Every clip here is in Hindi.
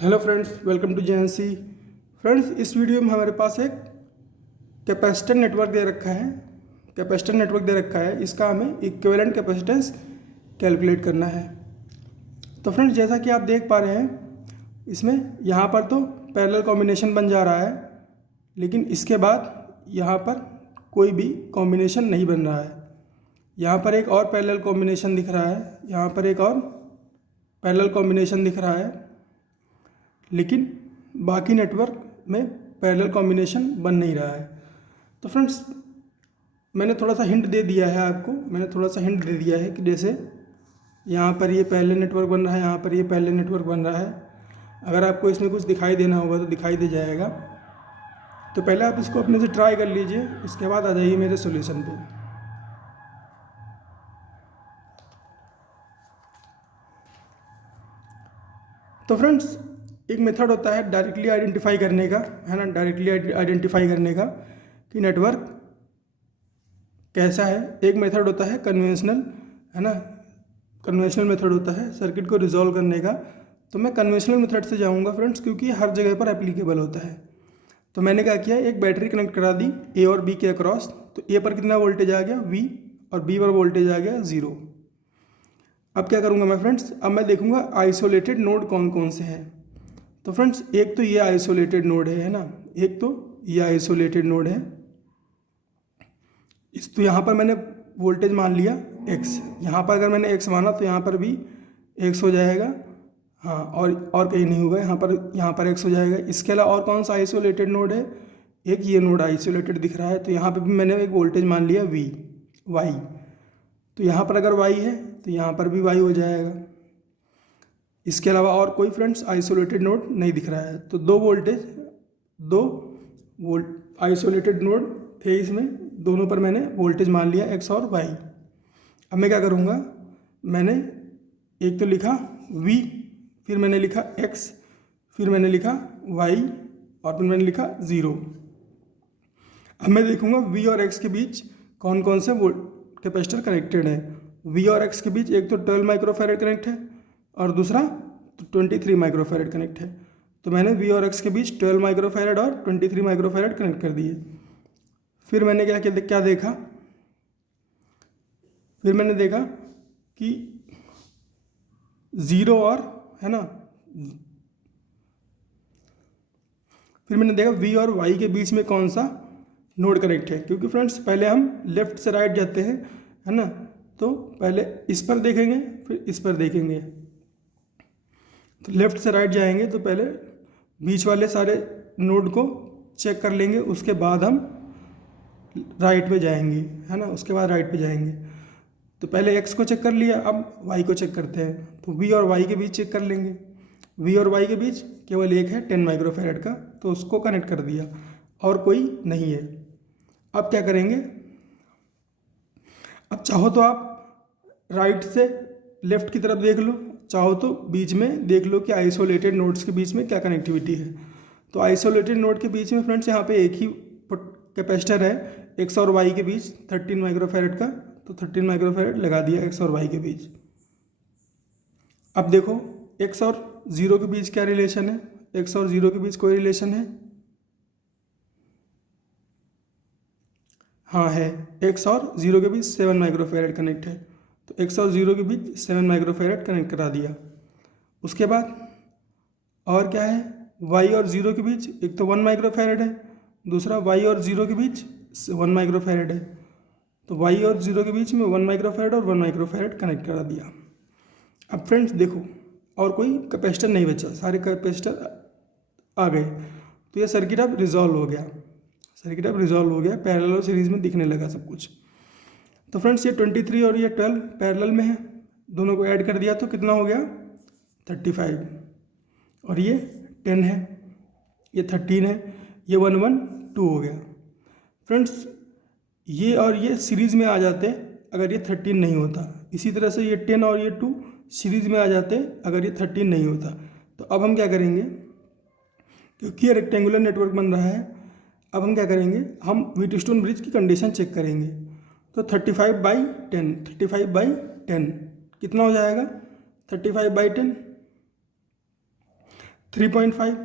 Hello friends, welcome to JNC. Friends, इस वीडियो में हमारे पास एक कैपेसिटर नेटवर्क दे रखा है। इसका हमें इक्विवेलेंट कैपेसिटेंस कैलकुलेट करना है। तो फ्रेंड्स, जैसा कि आप देख पा रहे हैं, इसमें यहाँ पर तो पैरेलल कॉम्बिनेशन बन जा रहा है, लेकिन इसके बाद यहाँ पर कोई भी कॉम्बिनेशन नहीं बन रहा है। यहाँ पर एक और पैरेलल कॉम्बिनेशन दिख रहा है, यहाँ पर एक और पैरेलल कॉम्बिनेशन दिख रहा है, लेकिन बाकी नेटवर्क में पैरेलल कॉम्बिनेशन बन नहीं रहा है। तो फ्रेंड्स, मैंने थोड़ा सा हिंट दे दिया है कि जैसे यहाँ पर ये पैरेलल नेटवर्क बन रहा है, यहाँ पर ये पैरेलल नेटवर्क बन रहा है। अगर आपको इसमें कुछ दिखाई देना होगा तो दिखाई दे जाएगा। तो पहले आप इसको अपने से ट्राई कर लीजिए, उसके बाद आ जाइए मेरे सॉल्यूशन पे। तो फ्रेंड्स, एक मेथड होता है डायरेक्टली आइडेंटिफाई करने का, है ना, कि नेटवर्क कैसा है। एक मेथड होता है कन्वेंशनल, है ना, कन्वेंशनल मेथड होता है सर्किट को रिजॉल्व करने का। तो मैं कन्वेंशनल मेथड से जाऊंगा फ्रेंड्स, क्योंकि हर जगह पर एप्लीकेबल होता है। तो मैंने क्या किया, एक बैटरी कनेक्ट करा दी ए और बी के अक्रॉस। तो ए पर कितना वोल्टेज आ गया V, और बी पर वोल्टेज आ गया 0। अब क्या करूँगा मैं फ्रेंड्स, अब मैं देखूँगा आइसोलेटेड नोड कौन कौन से हैं। तो फ्रेंड्स, एक तो ये आइसोलेटेड नोड है ना, एक तो ये आइसोलेटेड नोड है। तो यहाँ पर मैंने वोल्टेज मान लिया X। यहाँ पर अगर मैंने X माना तो यहाँ पर भी X हो जाएगा, हाँ, और कहीं नहीं होगा, यहाँ पर X हो जाएगा। इसके अलावा और कौन सा आइसोलेटेड नोड है, एक ये नोड आइसोलेटेड दिख रहा है, तो यहाँ पर भी मैंने एक वोल्टेज मान लिया Y। तो यहाँ पर अगर Y है तो यहाँ पर भी Y हो जाएगा। इसके अलावा और कोई फ्रेंड्स आइसोलेटेड नोड नहीं दिख रहा है। तो दो वोल्ट आइसोलेटेड नोड थे, इसमें दोनों पर मैंने वोल्टेज मान लिया X और Y। अब मैं क्या करूँगा, मैंने एक तो लिखा V, फिर मैंने लिखा X, फिर मैंने लिखा Y, और फिर मैंने लिखा 0। अब मैं देखूँगा V और X के बीच कौन कौन से कैपेसिटर कनेक्टेड है। V और X के बीच एक तो 12 माइक्रोफैरड कनेक्ट है और दूसरा 23 माइक्रोफैरड कनेक्ट है। तो मैंने V और X के बीच 12 माइक्रोफैरड और 23 माइक्रोफैरड कनेक्ट कर दिए। फिर मैंने क्या देखा, फिर मैंने देखा कि 0 और, है ना, फिर मैंने देखा V और Y के बीच में कौन सा नोड कनेक्ट है। क्योंकि फ्रेंड्स, पहले हम लेफ़्ट से राइट जाते हैं, है ना, तो पहले इस पर देखेंगे फिर इस पर देखेंगे। तो लेफ़्ट से राइट जाएंगे तो पहले बीच वाले सारे नोड को चेक कर लेंगे, उसके बाद हम राइट पे जाएंगे, है ना, उसके बाद राइट पे जाएंगे। तो पहले X को चेक कर लिया, अब Y को चेक करते हैं। तो V और Y के बीच चेक कर लेंगे। V और Y के बीच केवल एक है 10 माइक्रोफैरड का, तो उसको कनेक्ट कर दिया, और कोई नहीं है। अब क्या करेंगे, अब चाहो तो आप राइट से लेफ़्ट की तरफ देख लो, चाहो तो बीच में देख लो कि आइसोलेटेड नोड्स के बीच में क्या कनेक्टिविटी है। तो आइसोलेटेड नोड के बीच में फ्रेंड्स यहाँ पे एक ही कैपेसिटर है X और Y के बीच 13 माइक्रोफैरड का। तो 13 माइक्रोफैरड लगा दिया X और Y के बीच। अब देखो X और 0 के बीच क्या रिलेशन है, X और 0 के बीच कोई रिलेशन है, हाँ है, X और 0 के बीच 7 माइक्रोफैरड कनेक्ट है। तो X और 0 के बीच 7 माइक्रोफैरड कनेक्ट करा दिया। उसके बाद और क्या है, Y और 0 के बीच एक तो 1 माइक्रोफैरड है, दूसरा Y और 0 के बीच 1 माइक्रोफैरड है। तो Y और 0 के बीच में 1 माइक्रोफैरड और 1 माइक्रोफैरड कनेक्ट करा दिया। अब फ्रेंड्स देखो, और कोई कैपेसिटर नहीं बचा, सारे कैपेसिटर आ गए। तो ये सर्किट अब रिजॉल्व हो गया, पैरेलल और सीरीज में दिखने लगा सब कुछ। तो फ्रेंड्स, ये 23 और ये 12 पैरेलल में है, दोनों को ऐड कर दिया तो कितना हो गया 35, और ये 10 है, ये 13 है, ये 1 1 2 हो गया। फ्रेंड्स, ये और ये सीरीज़ में आ जाते अगर ये 13 नहीं होता। इसी तरह से ये 10 और ये 2 सीरीज़ में आ जाते अगर ये 13 नहीं होता। तो अब हम क्या करेंगे, क्योंकि ये रेक्टेंगुलर नेटवर्क बन रहा है, अब हम क्या करेंगे, हम व्हीटस्टोन ब्रिज की कंडीशन चेक करेंगे। तो 35/10 कितना हो जाएगा, 35/10 3.5।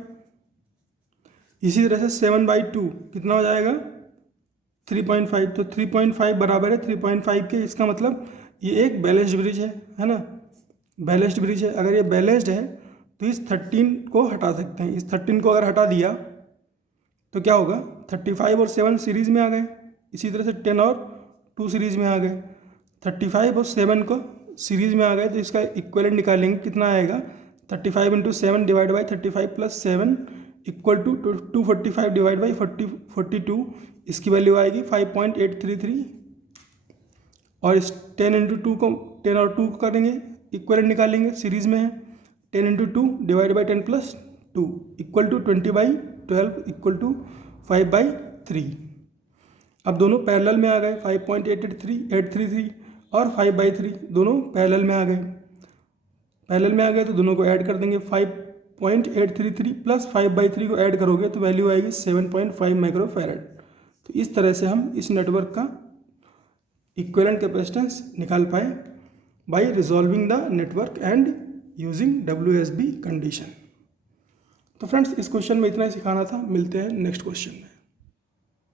इसी तरह से 7/2 कितना हो जाएगा 3.5। तो 3.5 बराबर है 3.5 के। इसका मतलब ये एक बैलेंस्ड ब्रिज है ना, बैलेंस्ड ब्रिज है। अगर ये बैलेंस्ड है तो इस 13 को हटा सकते हैं। इस 13 को अगर हटा दिया तो क्या होगा, 35 और 7 सीरीज में आ गए। इसी तरह से 10 और 2 सीरीज में आ गए। 35 और 7 को सीरीज में आ गए तो इसका इक्वलेंट निकालेंगे, कितना आएगा 35 × 7 divide by 35 + 7 equal to 245 divide by 42। इसकी वैल्यू आएगी 5.833। और इस 10 × 2 को 10 और 2 को करेंगे, इक्वलेंट निकालेंगे, सीरीज में है। 10 × 2 divide by 10 + 2 equal to 20/12 equal to 5/3। अब दोनों पैरेलल में आ गए, 5.833 और 5/3 दोनों पैरेलल में आ गए। पैरेलल में आ गए तो दोनों को ऐड कर देंगे। 5.833 + 5/3 को ऐड करोगे तो वैल्यू आएगी 7.5 माइक्रोफैरड। तो इस तरह से हम इस नेटवर्क का इक्विवेलेंट कैपेसिटेंस निकाल pi by resolving the network and using WSB condition. तो फ्रेंड्स, इस क्वेश्चन में इतना ही सिखाना था। मिलते हैं नेक्स्ट क्वेश्चन में।